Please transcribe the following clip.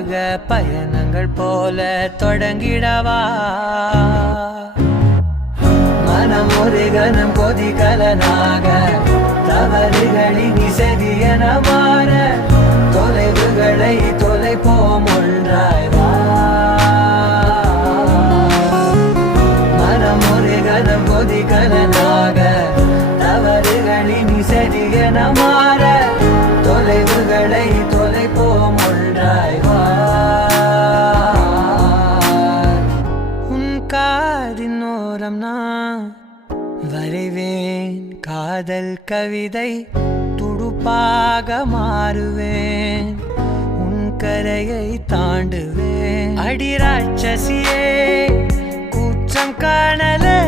புதிதாக பயணங்கள் போல தொடங்கிடவா மனம் ஒரு கணம் கொதிகலனாக தவறுகளின் இசையென மாற தொலைவுகளை தொலைப்போம் ஒன்றாய் வா மனம் ஒரு கணம் கொதிகலனாக தவறுகளின் இசையென மாற தொலைவுகளை தொலைப்போம் ஒன்றாய் வா உன் காதின் ஓரம் நான் வரைவேன் காதல் கவிதை துடுப்பாக மாறுவேன் உன் கரையை தாண்டுவேன் அடி ராட்சசியே கூச்சம் காணலே